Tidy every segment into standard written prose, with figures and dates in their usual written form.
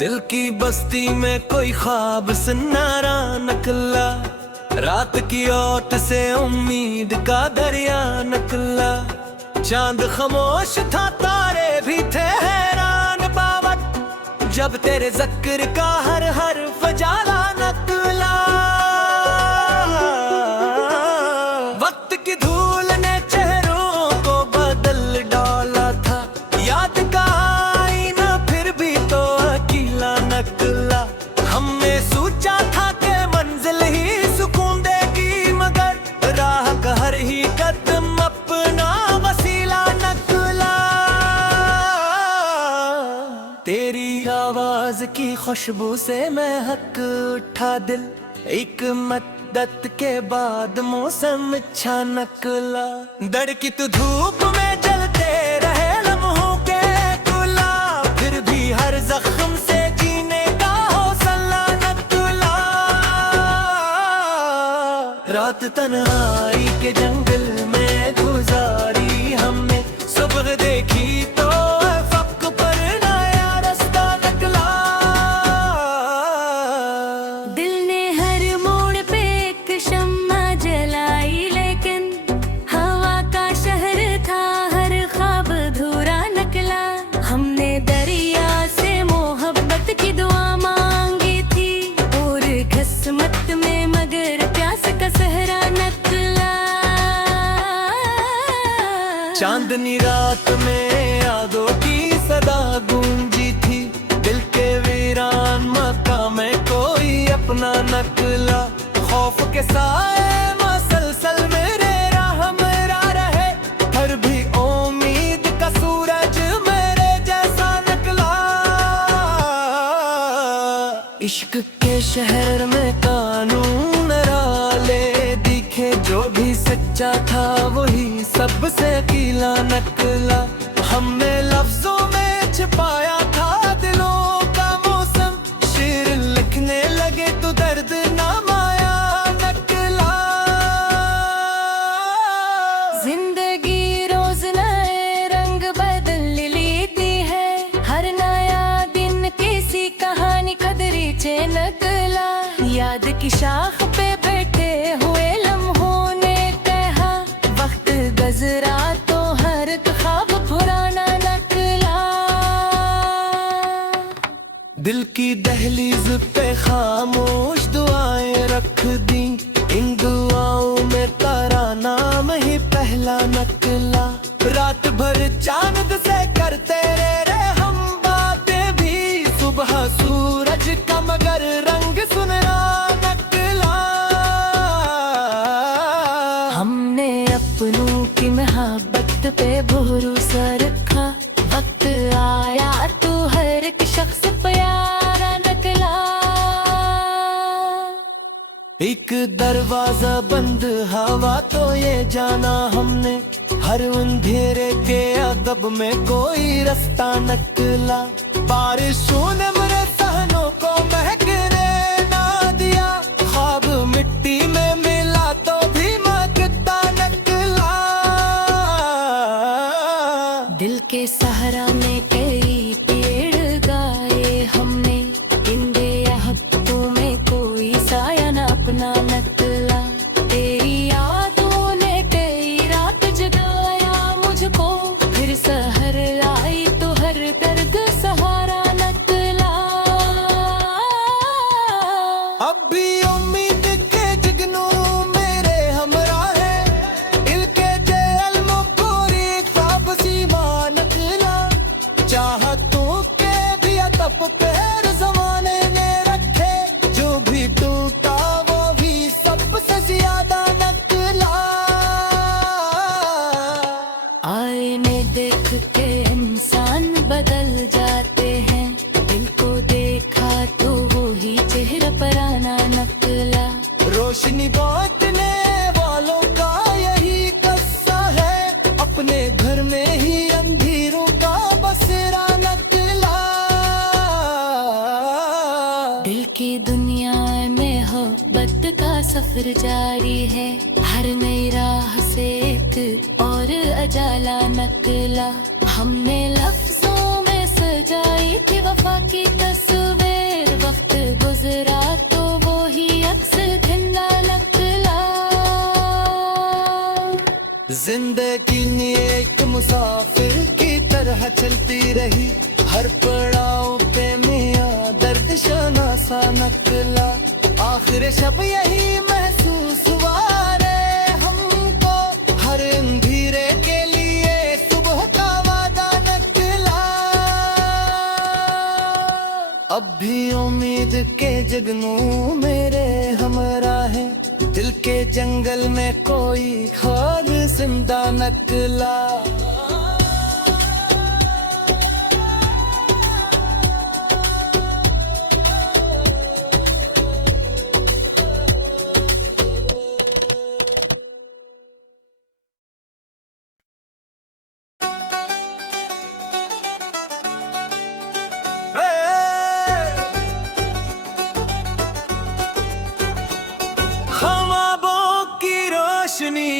दिल की बस्ती में कोई ख्वाब सुनारा नकला, रात की ओट से उम्मीद का दरिया नकला। चांद खामोश था तारे भी थे हैरान बावट, जब तेरे जिक्र का हर हर्फ जाला नकला। वक्त की धूल ने चेहरों को बदल डाला था, याद का आईना फिर भी तो अकेला नकला। हमने सोचा था कि मंजिल ही सुकून देगी, मगर राह का हर ही कदम अपना वसीला नकला। तेरी आवाज की खुशबू से महक उठा दिल, एक मद्दत के बाद मौसम अच्छा नकला। दड़की तू धूप में जलते रहे लम्हों के तुला, फिर भी हर जख्म से जीने का हौसला नकला। रात तन्हाई के जंगल में गुजारी हमने, सुबह देखी तो अफ़क़ पर नया रास्ता नकला। दिल ने हर मोड़ पे एक शम्मा जलाई, लेकिन हवा का शहर था हर ख्वाब अधूरा नकला। हमने दरिया से मोहब्बत की दुआ मांगी थी, और किस्मत में मगर प्यास का सहरा नकला। चांदनी रात में यादों की सदा गूंजी थी, दिल के वीरान मकाम में कोई अपना नकला। खौफ के साए मसलसल मेरे राह मेरा रहे, हर भी उम्मीद का सूरज मेरे जैसा नकला। इश्क के शहर में कानून राले दिखे, जो भी सच्चा था वही सबसे अकेला नकला। हमने लफ्जों में छिपाया था दिलों का मौसम, शेर लिखने लगे तो दर्द नाम आया नकला। जिंदगी रोज नए रंग बदल लेती है, हर नया दिन किसी कहानी का दरीचे नकला। याद की शाख पे बैठे हुए लम्हों ने कहा, वक्त गुजरा तो हर ख्वाब पुराना नकला। दिल की दहलीज पे खामोश दुआएं रख दी, इन दुआओं में तारा नाम ही पहला नकला। रात भर चांद से करते रहे हम बातें भी, सुबह सूरज का मगर रंग सुनहरा नकला। हमने अपनों की मोहब्बत पे भरोसा रखा, वक्त आया तो हर एक शख्स प्यारा नकला। एक दरवाजा बंद हवा तो ये जाना हमने, हर अंधेरे के अदब में कोई रास्ता नकला। बारिशों ने मेरे सहनों को महकने ना दिया, ख्वाब मिट्टी में मिला तो भी महकता नकला। दिल के सहारा में कई पेड़ गाए हमने, इन बेहक्कों में कोई साया न अपना नकला। तेरी यादों ने कई रात जगाया मुझको, फिर सहर लाई तो हर दर्द सहारा नकला। अब भी उम्मीद के जगनू मेरे हमरा है, दिल के जेल में पूरी ख्वाब सीमा नकला। चाहतों के भी तप पैर जमाने ने रखे, जो भी टूटा वो भी सबसे ज्यादा नकला। आईने देख के इंसान बदल जाते हैं, दिल को देखा तो वो ही चेहरा पराना नकला। रोशनी बांटने वालों का यही किस्सा है, अपने घर में ही अंधेरों का बसेरा नकला। दिल की दुनिया में मोहब्बत का सफर जारी है, हर नई राह से एक और अजाला नकला। हमने लफ्जों में सजाई थी वफा की तस्वीर, जिंदगी एक मुसाफिर की तरह चलती रही, हर पड़ाव पे मियां दर्द शनासा नकला। आखिर शब यही महसूस हुआ रे हमको, हर अंधेरे के लिए सुबह का वादा नकला। अब भी उम्मीद के जगनू मेरे हमरा है, दिल के जंगल में कोई खाद जिंदा नकला। ख्वाबों की रोशनी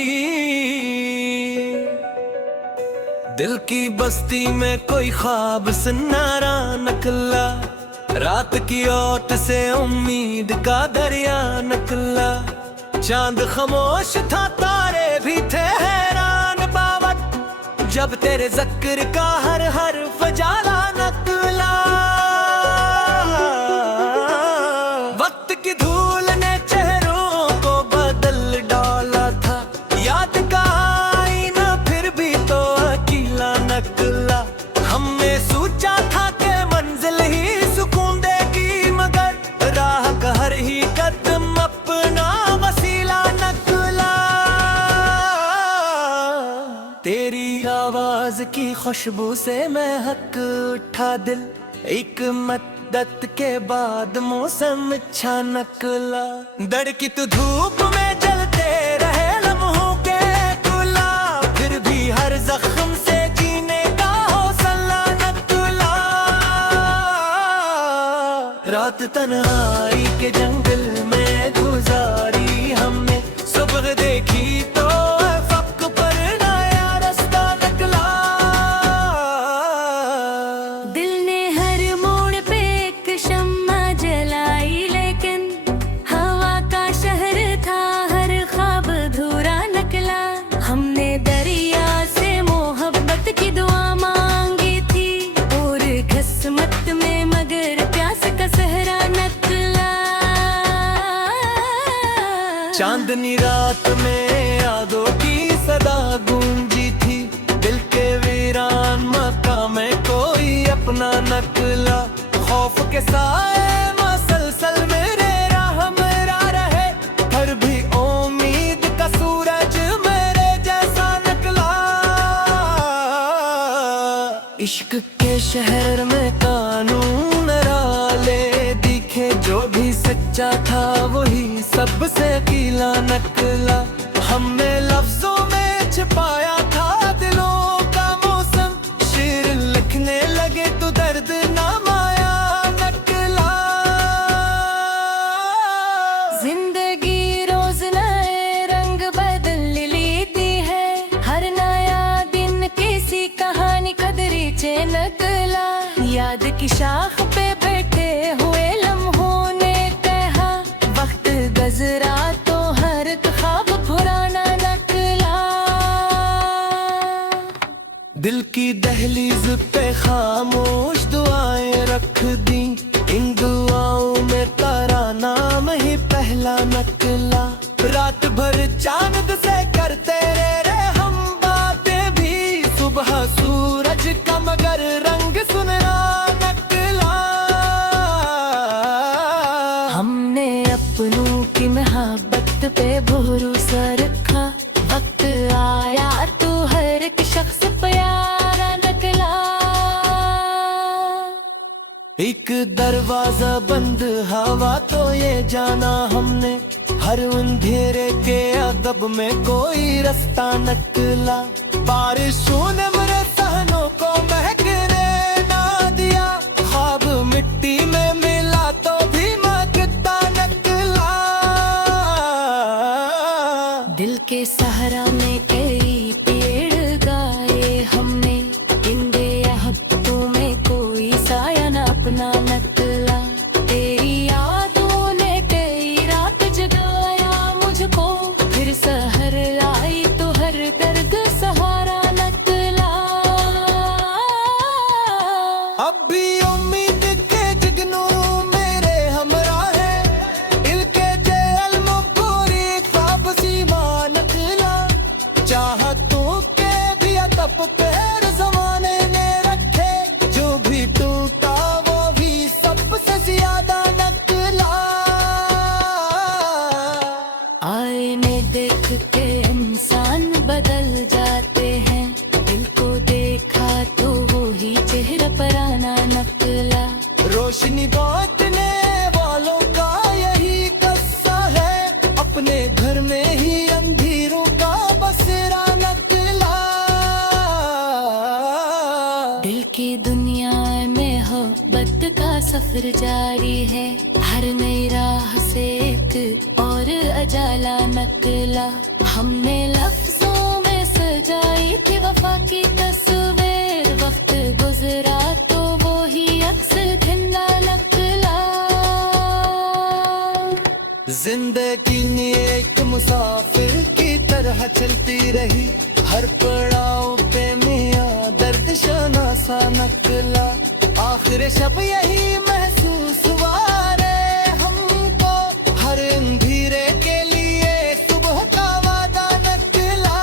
दिल की बस्ती में कोई ख्वाब सन्नारा नकला। रात की ओट से उम्मीद का दरिया नकला। चांद खामोश था तारे भी थे हैरान बावत, जब तेरे जिक्र का हर हर्फ जाला नकला। वक्त की धूल ने चेहरों को बदल डाला था, याद का आईना फिर भी तो अकेला नकला। हमने सोचा था कि मंजिल ही सुकून देगी, मगर राह का हर ही कदम अपना वसीला नकला। तेरी आवाज की खुशबू से महक उठा दिल, एक मद्दत के बाद मौसम अच्छा नकला। दड़की तू धूप में जलते रहे लम्हों के गुला, फिर भी हर जख्म से जीने का हौसला नकला। रात तन्हाई के जंगल में गुजारी हमने, सुबह देखी तो अफ़क़ पर नया रास्ता नकला। दिल ने हर मोड़ पे एक शम्मा जलाई, लेकिन हवा का शहर था हर ख्वाब अधूरा नकला। हमने दरिया से मोहब्बत की दुआ मांगी थी, और किस्मत में मगर प्यास का सहरा नकला। चांदनी रात में यादों की सदा गूंजी थी, दिल के वीरान मकाम में कोई अपना नकला। खौफ के साए मसलसल मेरे राह मेरा रहे, पर भी उम्मीद का सूरज मेरे जैसा नकला। इश्क के शहर में कानून राले दिखे, जो भी सच्चा था वही सबसे अकेला नकला। हमने लफ्जों में छिपाया था दिलों का मौसम, शेर लिखने लगे तो दर्द नाम आया नकला। जिंदगी रोज नए रंग बदल लेती है, हर नया दिन किसी कहानी कदरीचे नकला। याद की शाख पे बैठे हुए लम्हों ने कहा, वक्त गजरा तो हर ख्वाब पुराना नकला। दिल की दहलीज पे खामोश दुआएं रख दी, इन दुआओं में तारा नाम ही पहला नकला। रात भर चांद से करते रहे हम बातें भी, सुबह सूरज का मगर रंग सुनहरा नकला। हमने अपनों की मोहब्बत पे भरोसा रखा, वक्त आया तो हर एक शख्स प्यारा नकला। एक दरवाजा बंद हवा तो ये जाना हमने, हर अंधेरे के अदब में कोई रास्ता नकला। बारिशों ने मेरे सहनों को महकने ना दिया, ख्वाब मिट्टी में मिला तो भी महकता नकला। दिल के सहारा में कई पेड़ गाए हमने, इन बेहद्दों में कोई साया न अपना नकला। तेरी यादों ने कई रात जगाया मुझको, फिर सहर आई तो हर दर्द रोशनी बांटने वालों का यही कस्सा है, अपने घर में ही अंधेरों का बसेरा नकला। दिल की दुनिया में हो बद का सफर जारी है, हर नई राह से एक और अजाला नकला। हमने लफ्जों में सजाई थी वफा की तस्वीर, वक्त गुजरा तो वो ही अक्स धुंधला नकला। जिंदगी एक मुसाफिर की तरह चलती रही, हर पड़ाव पे मियां दर्द शाना सा नकला। आखिर शब यही महसूस हुआ रे हमको, हर अंधेरे के लिए सुबह का वादा नकला।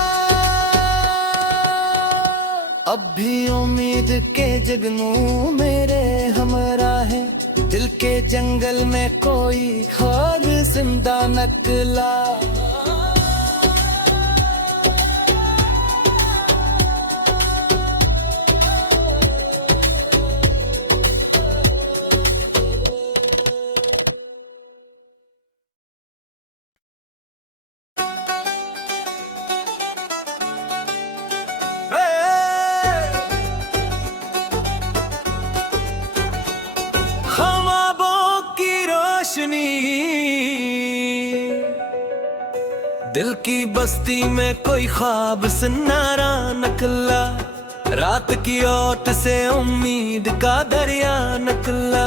अब भी उम्मीद के जगनू मेरे हमरा है, दिल के जंगल में कोई खाद जिंदा नकला। ख्वाबों की रोशनी दिल की बस्ती में कोई ख्वाब सुनारा नकला, रात की ओट से उम्मीद का दरिया नकला।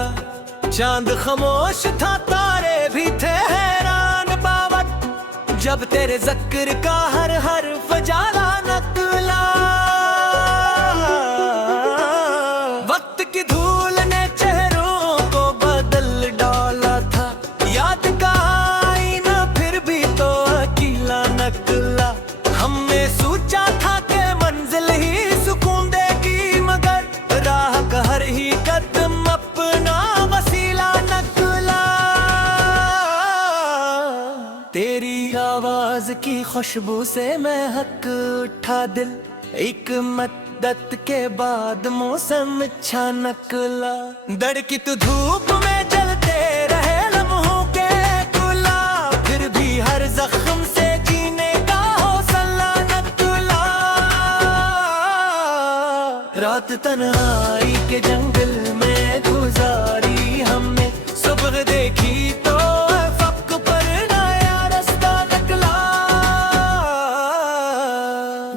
चांद खामोश था तारे भी थे हैरान बावट, जब तेरे जिक्र का हर हर्फ जाला नकला। वक्त की धूल ने चेहरों को बदल डाला था, याद का आईना फिर भी तो अकेला नकला। हमने सोचा था कि मंजिल ही सुकून देगी, मगर राह का हर ही कदम अपना वसीला नकला। तेरी आवाज की खुशबू से महक उठा दिल, एक मद्दत के बाद मौसम अच्छा नकला। दड़की तू धूप में जलते रहे लम्हों के कुला, फिर भी हर जख्म से जीने का हौसला नकला। रात तन्हाई के जंगल में गुजारी हमने, सुबह देखी तो फक पर नया रास्ता नकला।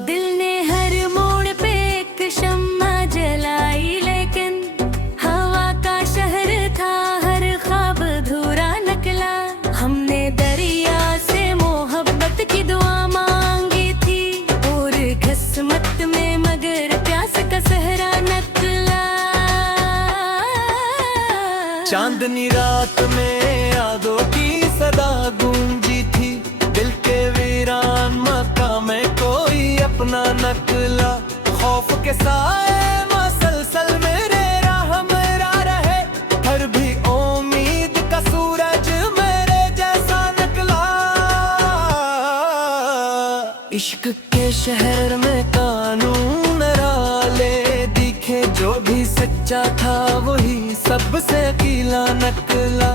दिल ने हर मोड़ पे एक शम्मा जलाई, लेकिन हवा का शहर था हर ख्वाब अधूरा नकला। हमने दरिया से मोहब्बत की दुआ मांगी थी, और किस्मत में मगर प्यास का सहरा नकला। चांदनी रात में यादों की सदा गूंजी थी, दिल के वीरान मकाम में कोई अपना नकला। खौफ के साए मसलसल मेरे राह मेरा रहे, हर भी उम्मीद का सूरज मेरे जैसा नकला। इश्क के शहर में कानून राले दिखे, जो भी सच्चा था वही सबसे अकेला नकला।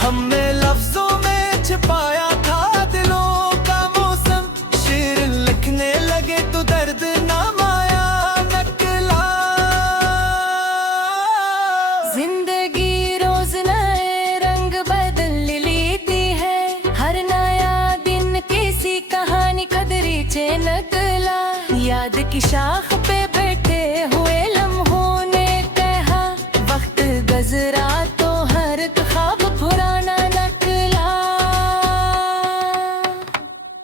हमने लफ्जों में छिपाया था दिलों का मौसम, शेर लिखने लगे तो दर्द नाम आया नकला। जिंदगी रोज नए रंग बदल लेती है, हर नया दिन किसी कहानी का दरीचे नकला। याद की शाख पे बैठे हुए लम्हों ने कहा, वक्त गुजरा तो हर ख्वाब पुराना नकला।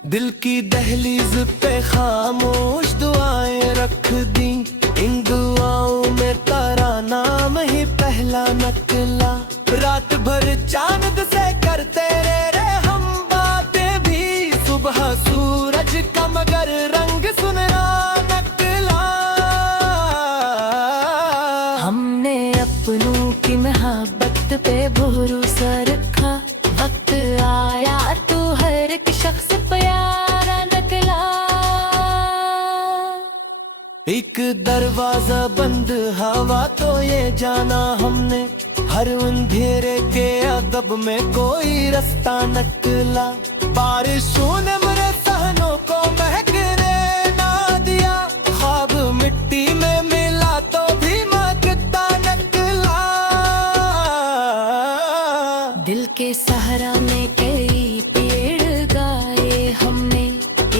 दिल की दहलीज पे खामोश दुआएं रख दी, इन दुआओं में तारा नाम ही पहला नकला। रात भर चांद से करते रे हम बातें भी, सुबह सूरज का मगर रंग सुनरा नकला। हमने अपनों की मोहब्बत पे भरोसा रखा, वक्त आया तो हर एक शख्स प्यारा नकला। एक दरवाजा बंद हवा तो ये जाना हमने, हर अंधेरे के अदब में कोई रास्ता निकला। बारिशों ने मेरे सहनों को महकने ना दिया, ख्वाब मिट्टी में मिला तो भी महकता निकला। दिल के सहारा में कई पेड़ गाए हमने,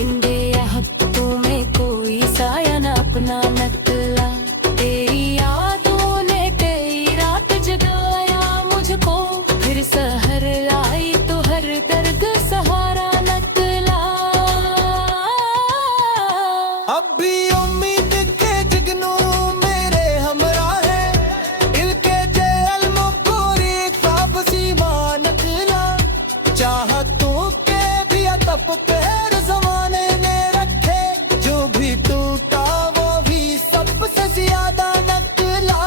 इनके हफ्तों में कोई साया न अपना निकला। तेरी यादों ने कई रात जगाया मुझको, फिर सहर आई तो हर दर्द सहारा निकला। अब भी उम्मीद के जगनू मेरे हमरा है, दिल के जेल में पूरी ख्वाब सीमा निकला। चाहतों के भी अतप पैर जमाने ने रखे, जो भी टूटा वो भी सबसे ज्यादा निकला।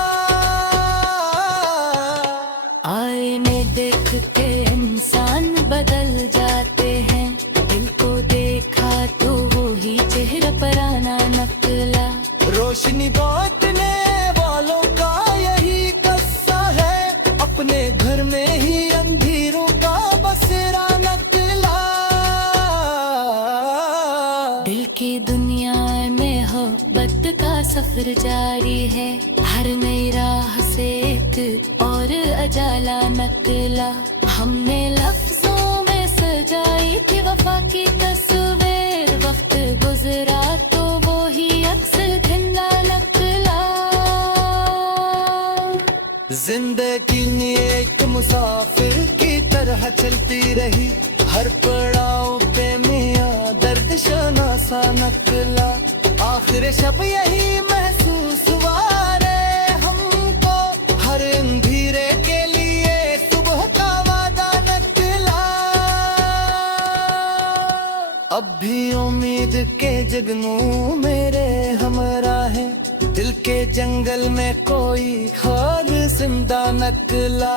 आईने देख के इंसान बदल जाते हैं, दिल को देखा तो वो ही चेहरा पर आना निकला। रोशनी बांटने वालों का यही किस्सा है, अपने घर में ही अंधेरों का बसेरा निकला। दिल की दुनिया में मोहब्बत का सफर जारी है, हर नई राह से एक और अजाला निकला। हमने लफ्जों में सजाई थी वफा की तस्वीर, वक्त गुजरा तो वो ही अक्सर धुंधला निकला। जिंदगी एक मुसाफिर की तरह चलती रही, हर पड़ाव पे मियां दर्द शना सा निकला। आखिर शब यही महसूस हुआ रे हमको, हर अंधेरे के लिए सुबह का वादा निकला। अब भी उम्मीद के जगनू मेरे हमरा है, दिल के जंगल में कोई खाद जिंदा निकला।